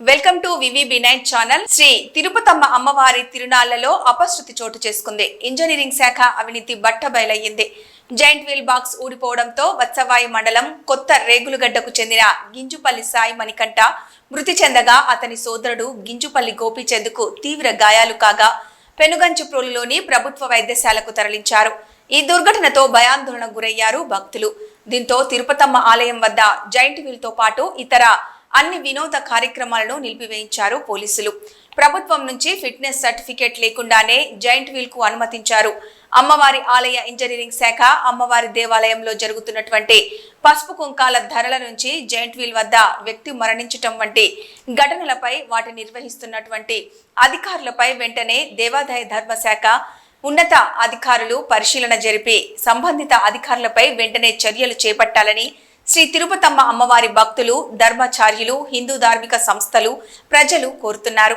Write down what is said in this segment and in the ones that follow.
Welcome to V V night channel. Sri Tirupatamma అమ్మవారి తిరునాళ్ళలో అపశృతి చోటు చేసుకుంది. ఇంజనీరింగ్ శాఖ అవినీతి బట్టబయలయ్యింది. జైంట్ వీల్ బాక్స్ ఊడిపోవడంతో వత్సవాయి మండలం కొత్త రేగులగడ్డకు చెందిన గింజుపల్లి సాయి మణికంఠ మృతి చెందగా అతని సోదరుడు గింజుపల్లి గోపీచంద్కు తీవ్ర గాయాలు కాగా పెనుగంచుప్రోలులోని ప్రభుత్వ వైద్యశాలకు తరలించారు. ఈ దుర్ఘటనతో భయాందోళనకు గురయ్యారు భక్తులు. దీంతో తిరుపతమ్మ ఆలయం వద్ద జైంట్ వీల్తో పాటు ఇతర అన్ని వినోద కార్యక్రమాలను నిలిపివేయించారు పోలీసులు. ప్రభుత్వం నుంచి ఫిట్నెస్ సర్టిఫికేట్ లేకుండానే జైంట్ వీల్కు అనుమతించారు. అమ్మవారి ఆలయ ఇంజనీరింగ్ శాఖ అమ్మవారి దేవాలయంలో జరుగుతున్నటువంటి పసుపు కుంకాల ధరల నుంచి జైంట్ వీల్ వద్ద వ్యక్తి మరణించటం వంటి ఘటనలపై వాటి నిర్వహిస్తున్నటువంటి అధికారులపై వెంటనే దేవాదాయ ధర్మశాఖ ఉన్నత అధికారులు పరిశీలన జరిపి సంబంధిత అధికారులపై వెంటనే చర్యలు చేపట్టాలని శ్రీ తిరుపతమ్మ అమ్మవారి భక్తులు ధర్మచార్యులు హిందూ ధార్మిక సంస్థలు ప్రజలు కోరుతున్నారు.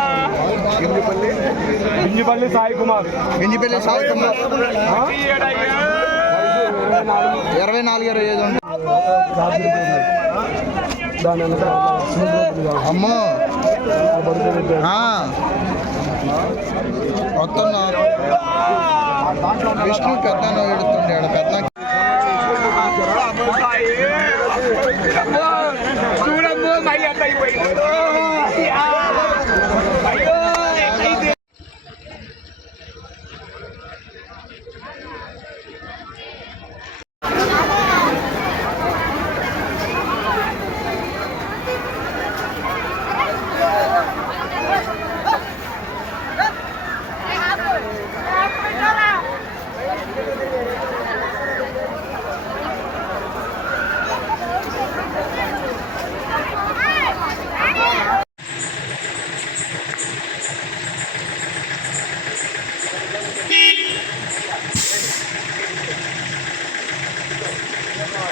గింజిపల్లి గింజిపల్లి సాయి కుమార్. గింజిపల్లి సాయి కుమార్. ఇరవై నాలుగు ఇరవై ఐదు అమ్మో. విష్ణు పెద్ద పెడుతుండే పెద్ద. చూడమ్మ మై అబ్బాయి 何ですか?